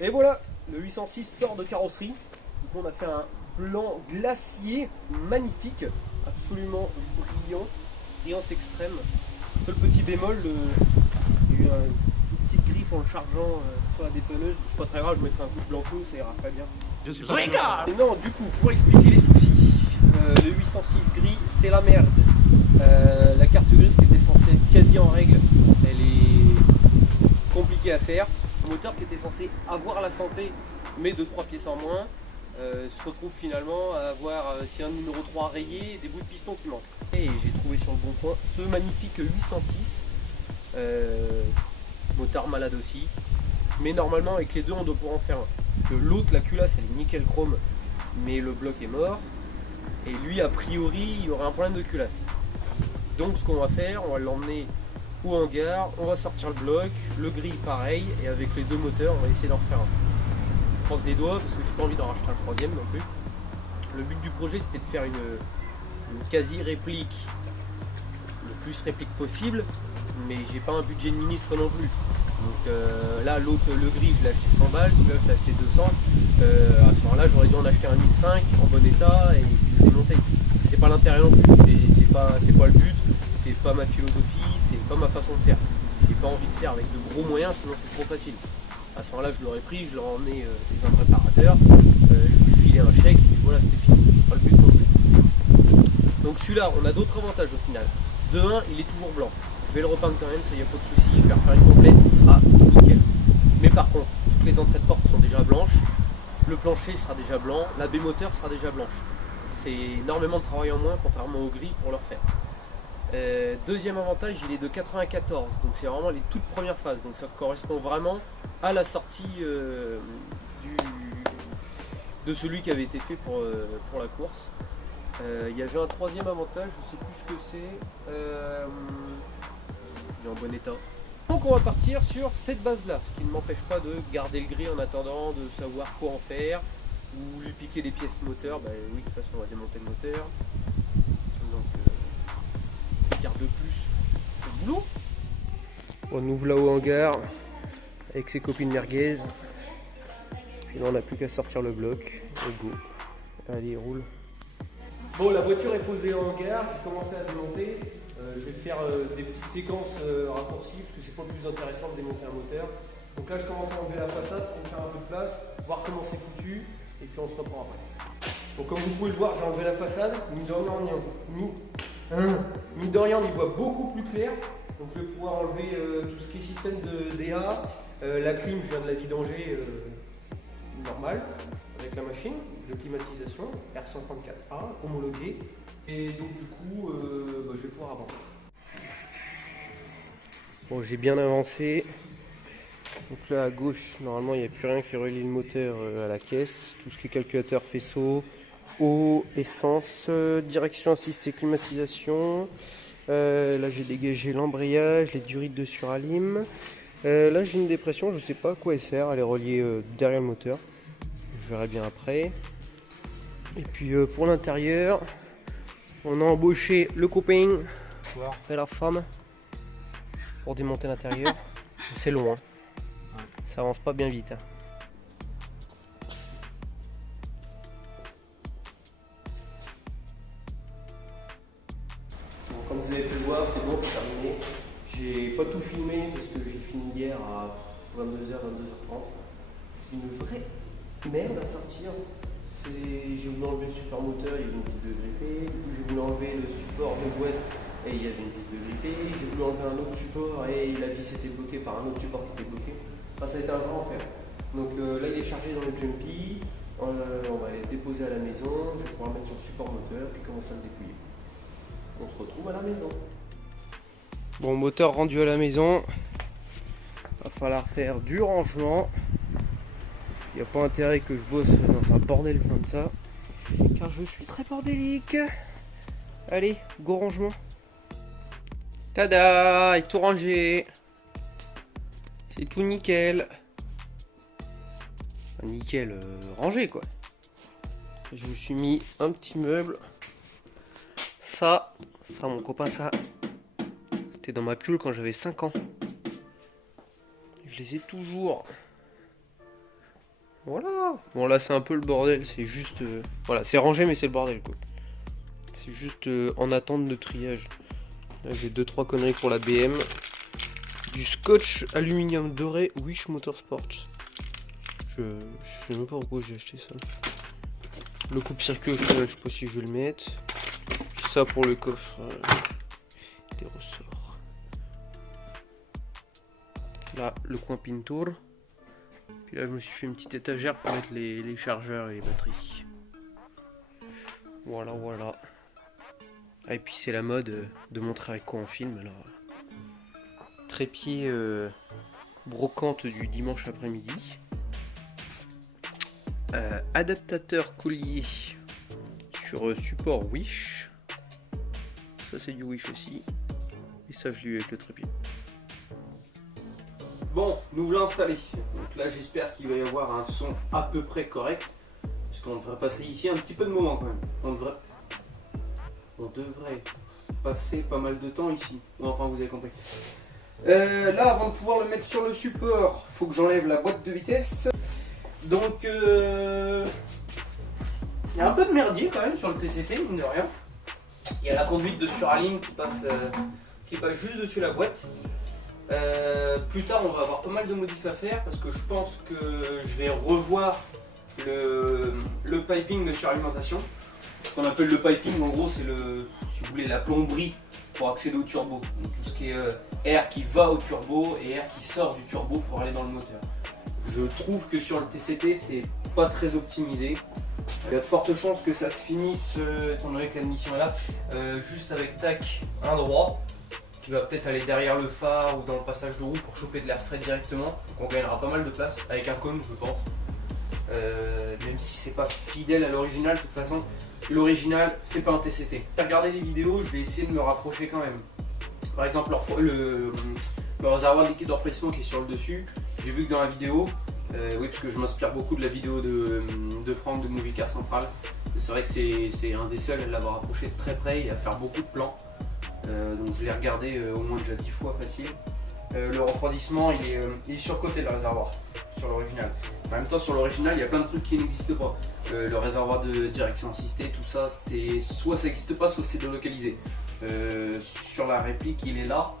Et voilà, le 806 sort de carrosserie. Du coup, on a fait un blanc glacier magnifique, absolument brillant, brillance extrême. Seul petit bémol, il y a eu une petite griffe en le chargeant sur la détonneuse. C'est pas très grave, je mettrai un coup de blanco, ça ira très bien. Je suis pas sûr. Et non, du coup, pour expliquer les soucis, le 806 gris, c'est la merde. La carte grise qui était censée être quasi en règle, elle est compliquée à faire. Le moteur qui était censé avoir la santé, mais 2-3 pièces en moins, se retrouve finalement à avoir si un numéro 3 rayé et des bouts de piston qui manquent. Et j'ai trouvé sur le bon coin ce magnifique 806, moteur malade aussi, mais normalement avec les deux on doit pouvoir en faire un. Que l'autre, la culasse, elle est nickel chrome, mais le bloc est mort, et lui a priori il y aura un problème de culasse. Donc ce qu'on va faire, on va l'emmener au hangar, on va sortir le bloc, le gris pareil, et avec les deux moteurs on va essayer d'en refaire un. Je pense les doigts parce que j'ai pas envie d'en racheter un troisième non plus. Le but du projet c'était de faire une quasi réplique, le plus réplique possible, mais j'ai pas un budget de ministre non plus. Donc là l'autre, le gris, je l'ai acheté 100 balles, celui-là je l'ai acheté 200. À ce moment-là j'aurais dû en acheter un 1005 en bon état et puis le démonter. C'est pas l'intérêt non plus, c'est pas le but, c'est pas ma philosophie, c'est pas ma façon de faire. J'ai pas envie de faire avec de gros moyens sinon c'est trop facile. À ce moment-là je l'aurais pris, je l'aurais emmené chez un préparateur, je lui filais un chèque et puis voilà c'était fini. C'est pas le but non plus. Donc celui-là on a d'autres avantages au final. De 1 il est toujours blanc. Je vais le repeindre quand même, ça y a pas de souci, je vais refaire une complète, il sera nickel. Mais par contre, toutes les entrées de porte sont déjà blanches, le plancher sera déjà blanc, la baie moteur sera déjà blanche. C'est énormément de travail en moins contrairement au gris pour le refaire. Deuxième avantage, il est de 94, donc c'est vraiment les toutes premières phases, donc ça correspond vraiment à la sortie de celui qui avait été fait pour la course. Il y avait un troisième avantage, je sais plus ce que c'est. Il est en bon état. Donc on va partir sur cette base là, ce qui ne m'empêche pas de garder le gris en attendant de savoir quoi en faire ou lui piquer des pièces moteur. Bah oui, de toute façon on va démonter le moteur. Donc garde de plus le boulot. On ouvre là au hangar avec ses copines merguez. Puis là on n'a plus qu'à sortir le bloc et go. Allez, roule. Bon, la voiture est posée en hangar, j'ai commencé à démonter. Je vais faire des petites séquences raccourcies parce que c'est pas le plus intéressant de démonter un moteur. Donc là, je commence à enlever la façade pour faire un peu de place, voir comment c'est foutu et puis on se reprend après. Donc, comme vous pouvez le voir, j'ai enlevé la façade. Mine de rien, on y voit beaucoup plus clair. Donc, je vais pouvoir enlever tout ce qui est système de DA. La clim, je viens de la vidanger normale avec la machine de climatisation R134A homologuée. Et donc du coup, je vais pouvoir avancer. Bon, j'ai bien avancé. Donc là à gauche, normalement il n'y a plus rien qui relie le moteur à la caisse. Tout ce qui est calculateur faisceau, eau, essence, direction assistée climatisation. Là j'ai dégagé l'embrayage, les durites de suralim. Là j'ai une dépression, je ne sais pas à quoi elle sert, elle est reliée derrière le moteur. Je verrai bien après. Et puis pour l'intérieur, on a embauché le copain et la femme pour démonter l'intérieur. C'est long, hein. Ça avance pas bien vite. Hein. Bon, comme vous avez pu le voir, c'est bon, c'est terminé. J'ai pas tout filmé parce que j'ai fini hier à 22h, 22h30. C'est une vraie merde à sortir. J'ai voulu enlever le support moteur, il y avait une vis de grippée. Du coup, j'ai voulu enlever le support de boîte et il y avait une vis de grippée. J'ai voulu enlever un autre support et la vis était bloquée par un autre support qui était bloqué. Enfin, ça a été un grand enfer. Donc là, il est chargé dans le jumpy. On va aller le déposer à la maison. Je vais pouvoir le mettre sur le support moteur et commencer à le dépouiller. On se retrouve à la maison. Bon, moteur rendu à la maison. Va falloir faire du rangement. Il n'y a pas intérêt que je bosse dans un bordel comme ça, car je suis très bordélique. Allez, go rangement. Tada, il est tout rangé. C'est tout nickel. Enfin, nickel, rangé quoi. Je me suis mis un petit meuble. Ça mon copain, ça. C'était dans ma piole quand j'avais 5 ans. Je les ai toujours. Voilà. Bon là c'est un peu le bordel, c'est juste... voilà, c'est rangé mais c'est le bordel quoi. C'est juste en attente de triage. Là j'ai 2-3 conneries pour la BM. Du scotch aluminium doré Wish Motorsports. Je sais même pas pourquoi j'ai acheté ça. Le coupe-circuit au final, je sais pas si je vais le mettre. Puis ça pour le coffre. Des ressorts. Là, le coin pintour. Puis là, je me suis fait une petite étagère pour mettre les chargeurs et les batteries. Voilà, voilà. Ah, et puis c'est la mode de montrer avec quoi on filme. Alors, trépied brocante du dimanche après-midi. Adaptateur collier sur support Wish. Ça c'est du Wish aussi. Et ça je l'ai eu avec le trépied. Bon, nous voilà installés. Donc là j'espère qu'il va y avoir un son à peu près correct. Parce qu'on devrait passer ici un petit peu de moment quand même. On devrait passer pas mal de temps ici. Bon, enfin vous avez compris. Là avant de pouvoir le mettre sur le support, il faut que j'enlève la boîte de vitesse. Donc il y a un peu de merdier quand même sur le TCT, mine de rien. Il y a la conduite de suraline qui passe juste dessus la boîte. Plus tard on va avoir pas mal de modifs à faire parce que je pense que je vais revoir le piping de suralimentation. Ce qu'on appelle le piping en gros c'est si vous voulez la plomberie pour accéder au turbo. Donc, tout ce qui est air qui va au turbo et air qui sort du turbo pour aller dans le moteur. Je trouve que sur le TCT c'est pas très optimisé. Il y a de fortes chances que ça se finisse, étant donné que l'admission est là, juste avec tac, un droit qui va peut-être aller derrière le phare ou dans le passage de roue pour choper de l'air frais directement. Donc on gagnera pas mal de place avec un cône je pense. Même si c'est pas fidèle à l'original, de toute façon l'original c'est pas un TCT. Regardez les vidéos, je vais essayer de me rapprocher quand même. Par exemple le réservoir de liquide de refroidissement qui est sur le dessus, j'ai vu que dans la vidéo, oui parce que je m'inspire beaucoup de la vidéo de Franck de Movie Car Central, c'est vrai que c'est un des seuls à l'avoir approché de très près et à faire beaucoup de plans. Donc je l'ai regardé au moins déjà 10 fois facile. Le refroidissement il est sur le côté le réservoir, sur l'original. En même temps sur l'original il y a plein de trucs qui n'existent pas. Le réservoir de direction assistée, tout ça, soit ça n'existe pas, soit c'est délocalisé. Sur la réplique il est là,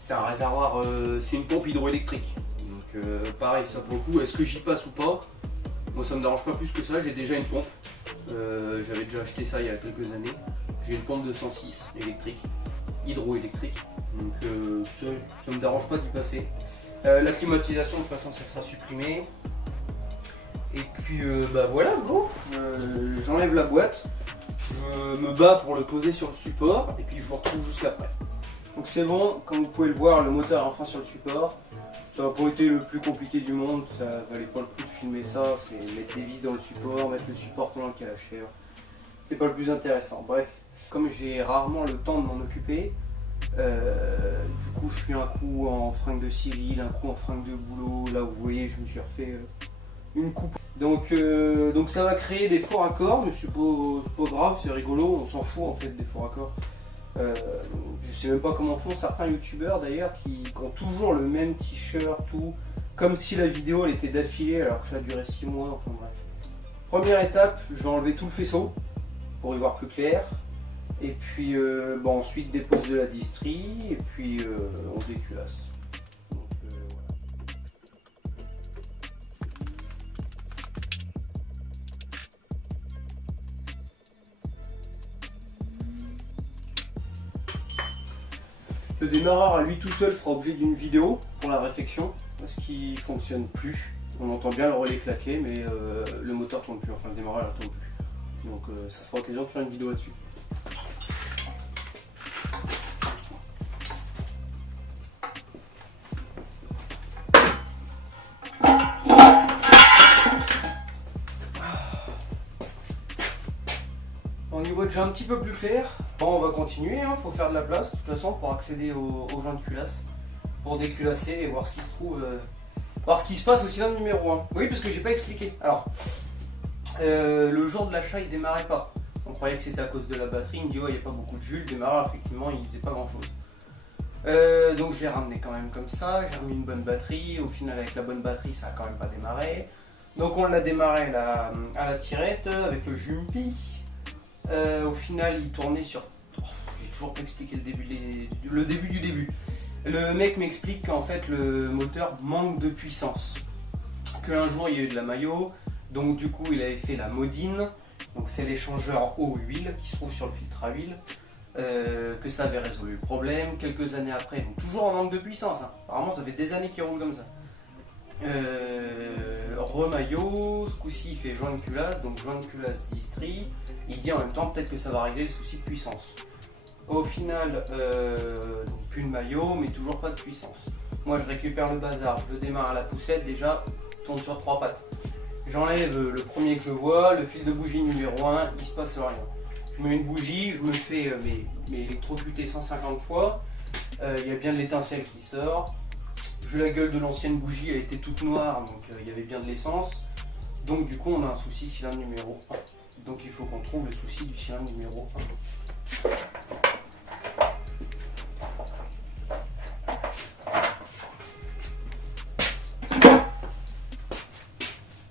c'est un réservoir, c'est une pompe hydroélectrique. Donc pareil ça pour le coup, est-ce que j'y passe ou pas? Moi ça me dérange pas plus que ça, j'ai déjà une pompe. J'avais déjà acheté ça il y a quelques années. J'ai une pompe de 106 électrique, hydroélectrique. Donc ça me dérange pas d'y passer. La climatisation de toute façon ça sera supprimé. Et puis bah voilà, go. J'enlève la boîte, je me bats pour le poser sur le support et puis je vous retrouve juste après. Donc c'est bon, comme vous pouvez le voir, le moteur est enfin sur le support. Ça n'a pas été le plus compliqué du monde, ça valait pas le coup de filmer ça, c'est mettre des vis dans le support, mettre le support pendant qu'il y a la chèvre. C'est pas le plus intéressant. Bref, comme j'ai rarement le temps de m'en occuper, du coup je fais un coup en fringue de civil, un coup en fringue de boulot. Là vous voyez je me suis refait une coupe. Donc ça va créer des faux raccords, mais c'est pas grave, c'est rigolo, on s'en fout en fait des faux raccords. Je sais même pas comment font certains youtubeurs d'ailleurs qui ont toujours le même t-shirt, tout comme si la vidéo elle était d'affilée alors que ça a duré 6 mois, enfin bref. Première étape, je vais enlever tout le faisceau pour y voir plus clair. Et puis bon, ensuite dépose de la distrie et puis on déculasse. Donc, voilà. Le démarreur à lui tout seul fera objet d'une vidéo pour la réfection parce qu'il fonctionne plus. On entend bien le relais claquer mais le moteur tourne plus, enfin le démarreur ne tourne plus. Donc ça sera l'occasion de faire une vidéo là-dessus. Au niveau déjà un petit peu plus clair, bon, on va continuer, hein, faut faire de la place de toute façon pour accéder aux joints de culasse, pour déculasser et voir ce qui se trouve, voir ce qui se passe au cylindre numéro 1. Oui, parce que j'ai pas expliqué. Alors, le jour de l'achat il démarrait pas. On croyait que c'était à cause de la batterie, il me dit ouais il n'y a pas beaucoup de jus, le démarreur effectivement il faisait pas grand chose. Donc je l'ai ramené quand même comme ça, j'ai remis une bonne batterie, au final avec la bonne batterie ça a quand même pas démarré. Donc on l'a démarré là, à la tirette avec le jumpy. Au final il tournait sur... j'ai toujours pas expliqué le début du début. Le mec m'explique qu'en fait le moteur manque de puissance. Qu'un jour il y a eu de la maillot, donc du coup il avait fait la modine. Donc c'est l'échangeur eau-huile qui se trouve sur le filtre à huile. Que ça avait résolu le problème. Quelques années après, donc toujours en manque de puissance. Hein. Apparemment ça fait des années qu'il roule comme ça. Remaillot, ce coup-ci il fait joint de culasse, donc joint de culasse distri. Il dit en même temps peut-être que ça va régler le souci de puissance. Au final, donc plus de maillot, mais toujours pas de puissance. Moi je récupère le bazar, je le démarre à la poussette, déjà tourne sur 3 pattes. J'enlève le premier que je vois, le fil de bougie numéro 1, il se passe rien. Je mets une bougie, je me fais mes électrocuter 150 fois, il y a bien de l'étincelle qui sort. Vu la gueule de l'ancienne bougie, elle était toute noire, donc il y avait bien de l'essence. Donc du coup on a un souci cylindre numéro 1. Donc il faut qu'on trouve le souci du cylindre numéro 1.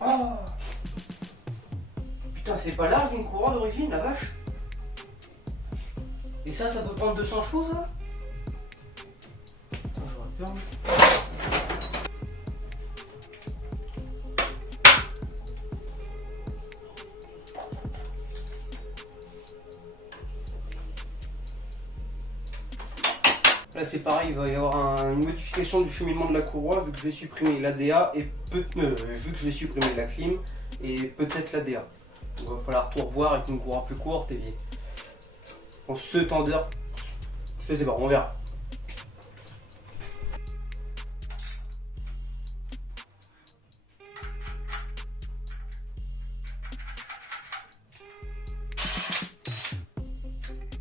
Oh putain, c'est pas large une courroie d'origine, la vache. Et ça peut prendre 200 chevaux ça. Attends, j'aurais peur. Là c'est pareil, il va y avoir une modification du cheminement de la courroie vu que je vais supprimer l'ADA et vu que je vais supprimer la clim et peut-être l'ADA. Il va falloir tout revoir avec une courroie plus courte et en ce tendeur, je sais pas, on verra.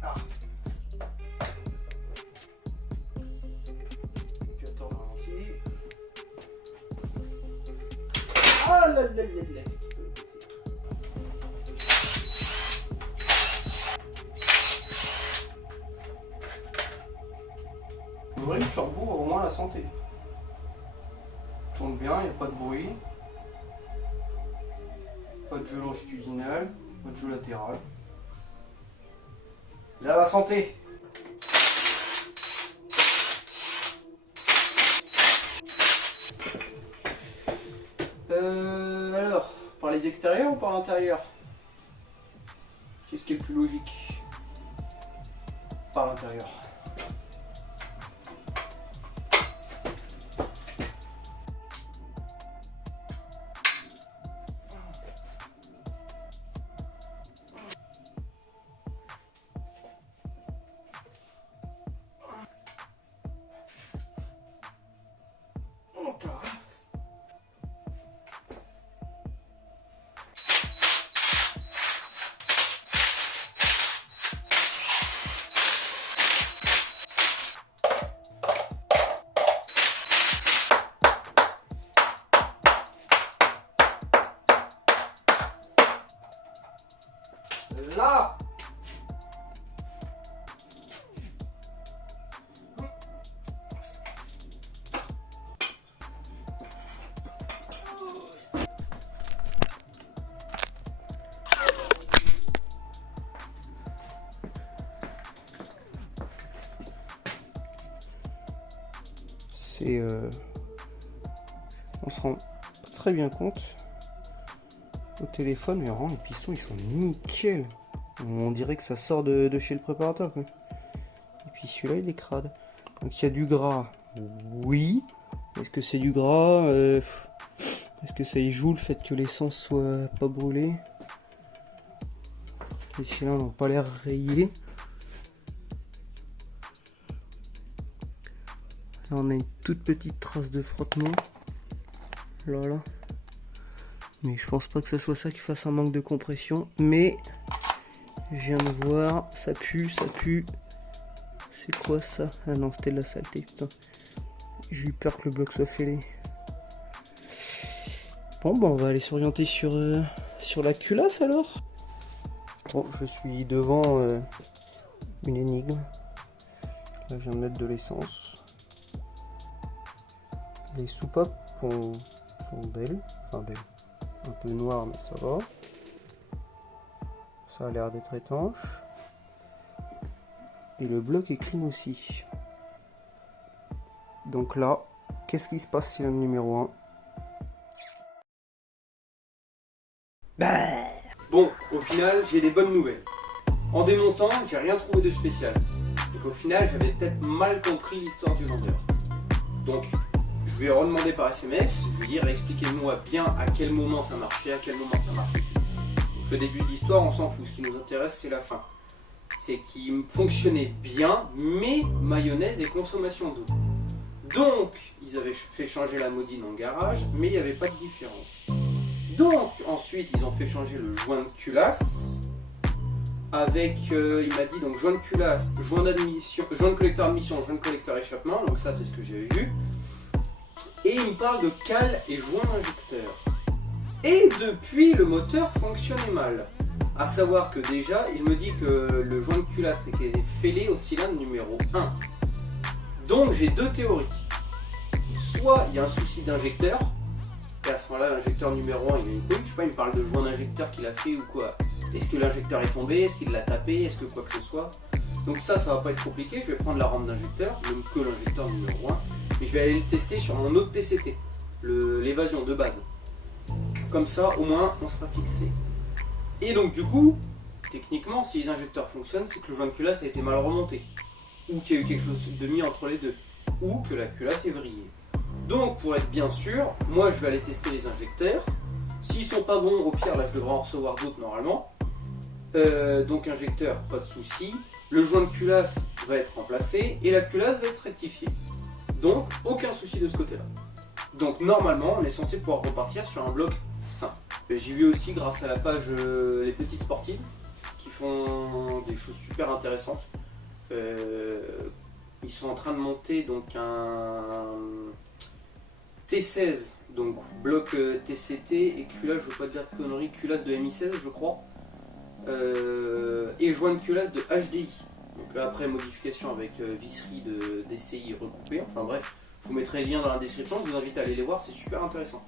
Ah. Tu attends le ralenti. Ah là là là là. Le turbo au moins la santé. Tourne bien, il n'y a pas de bruit. Pas de jeu longitudinal, pas de jeu latéral. Il a la santé. Alors, par les extérieurs ou par l'intérieur? Qu'est-ce qui est le plus logique? Par l'intérieur. Là. C'est on se rend pas très bien compte au téléphone, mais vraiment les pistons ils sont nickel. On dirait que ça sort de chez le préparateur quoi. Et puis celui-là il est crade. Donc il y a du gras, oui. Est-ce que c'est du gras est-ce que ça y joue le fait que l'essence soit pas brûlée? Les cylindres n'ont pas l'air rayés. Là on a une toute petite trace de frottement. Là. Mais je pense pas que ce soit ça qui fasse un manque de compression. Mais je viens de voir, ça pue. C'est quoi ça? Ah non, c'était de la saleté, putain. J'ai eu peur que le bloc soit fêlé. Bon, bah on va aller s'orienter sur la culasse alors. Bon, je suis devant une énigme. Là, je viens de mettre de l'essence. Les soupapes sont belles. Enfin, belles. un peu noir mais ça va. Ça a l'air d'être étanche. Et le bloc est clean aussi. Donc là, qu'est-ce qui se passe sur le numéro 1? Bon, au final, j'ai des bonnes nouvelles. En démontant, j'ai rien trouvé de spécial. Donc au final, j'avais peut-être mal compris l'histoire du vendeur. Donc, je lui ai redemandé par SMS, je lui ai dit expliquez-moi bien à quel moment ça marchait, à quel moment ça marchait. Donc le début de l'histoire, on s'en fout. Ce qui nous intéresse, c'est la fin. C'est qu'il fonctionnait bien, mais mayonnaise et consommation d'eau. Donc, ils avaient fait changer la modine en garage, mais il n'y avait pas de différence. Donc, ensuite, ils ont fait changer le joint de culasse avec, il m'a dit, donc joint de culasse, joint d'admission, joint de collecteur admission, joint de collecteur échappement, donc ça, c'est ce que j'avais vu. Et il me parle de cale et joint d'injecteur. Et depuis, le moteur fonctionnait mal. A savoir que déjà, il me dit que le joint de culasse était fêlé au cylindre numéro 1. Donc j'ai deux théories. Soit il y a un souci d'injecteur, et à ce moment-là, l'injecteur numéro 1 il a une couille, je sais pas, il me parle de joint d'injecteur qu'il a fait ou quoi. Est-ce que l'injecteur est tombé, est-ce qu'il l'a tapé, est-ce que quoi que ce soit. Donc ça va pas être compliqué, je vais prendre la rampe d'injecteur, même que l'injecteur numéro 1, et je vais aller le tester sur mon autre TCT, l'évasion de base. Comme ça, au moins, on sera fixé. Et donc du coup, techniquement, si les injecteurs fonctionnent, c'est que le joint de culasse a été mal remonté. Ou qu'il y a eu quelque chose de mis entre les deux. Ou que la culasse est vrillée. Donc pour être bien sûr, moi je vais aller tester les injecteurs. S'ils sont pas bons, au pire, là je devrais en recevoir d'autres normalement. Donc injecteur, pas de souci. Le joint de culasse va être remplacé et la culasse va être rectifiée. Donc aucun souci de ce côté-là. Donc normalement, on est censé pouvoir repartir sur un bloc sain. J'ai vu aussi grâce à la page Les Petites Sportives qui font des choses super intéressantes. Ils sont en train de monter donc un T16, donc bloc TCT et culasse, je ne veux pas dire de conneries, culasse de MI16 je crois, et joint de culasse de HDI. Donc là, après modification avec visserie de DCI recoupée, enfin bref, je vous mettrai les liens dans la description, je vous invite à aller les voir, c'est super intéressant.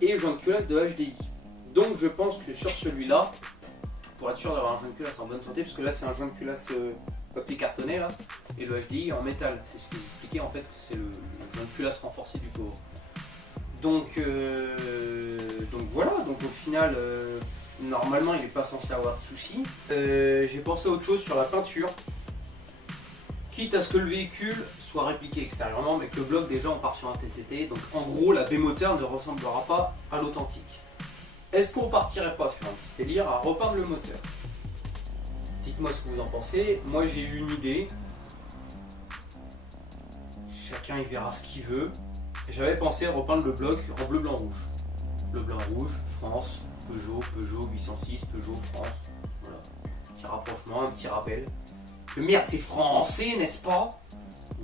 Et joint de culasse de HDI. Donc je pense que sur celui-là, pour être sûr d'avoir un joint de culasse en bonne santé, parce que là c'est un joint de culasse papier cartonné là, et le HDI en métal. C'est ce qu'ils expliquaient en fait, que c'est le joint de culasse renforcé du pauvre. Donc voilà, donc au final, normalement il n'est pas censé avoir de soucis. J'ai pensé à autre chose sur la peinture. Quitte à ce que le véhicule soit répliqué extérieurement, mais que le bloc déjà on part sur un TCT, donc en gros la B-moteur ne ressemblera pas à l'authentique. Est-ce qu'on partirait pas sur un petit délire à repeindre le moteur? Dites-moi ce que vous en pensez. Moi j'ai eu une idée. Chacun il verra ce qu'il veut. J'avais pensé à repeindre le bloc en bleu, blanc, rouge. Bleu, blanc, rouge, France, Peugeot 806, Peugeot, France. Voilà. Petit rapprochement, un petit rappel. Que merde, c'est français, n'est-ce pas?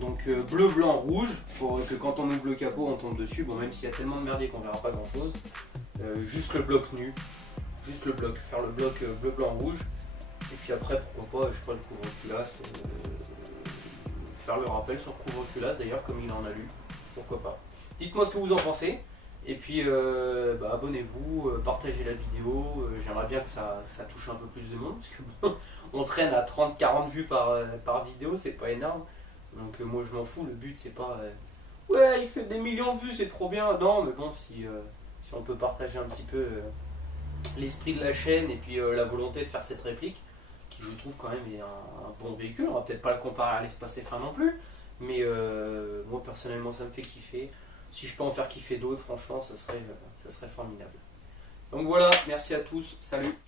Donc bleu, blanc, rouge, pour que quand on ouvre le capot, on tombe dessus. Bon, même s'il y a tellement de merdier qu'on verra pas grand-chose. Juste le bloc nu. Juste le bloc. Faire le bloc bleu, blanc, rouge. Et puis après, pourquoi pas, je sais pas, le couvre-culasse. Faire le rappel sur couvre-culasse, d'ailleurs, comme il en a lu. Pourquoi pas. Dites-moi ce que vous en pensez. Et puis, abonnez-vous, partagez la vidéo. J'aimerais bien que ça touche un peu plus de monde. Parce que bon, on traîne à 30-40 vues par vidéo, c'est pas énorme. Donc moi je m'en fous, le but c'est pas ouais il fait des millions de vues, c'est trop bien. Non mais bon, si on peut partager un petit peu l'esprit de la chaîne et puis la volonté de faire cette réplique, qui je trouve quand même est un bon véhicule, on va peut-être pas le comparer à l'Espace F1 non plus, mais moi personnellement ça me fait kiffer. Si je peux en faire kiffer d'autres, franchement ça serait formidable. Donc voilà, merci à tous, salut.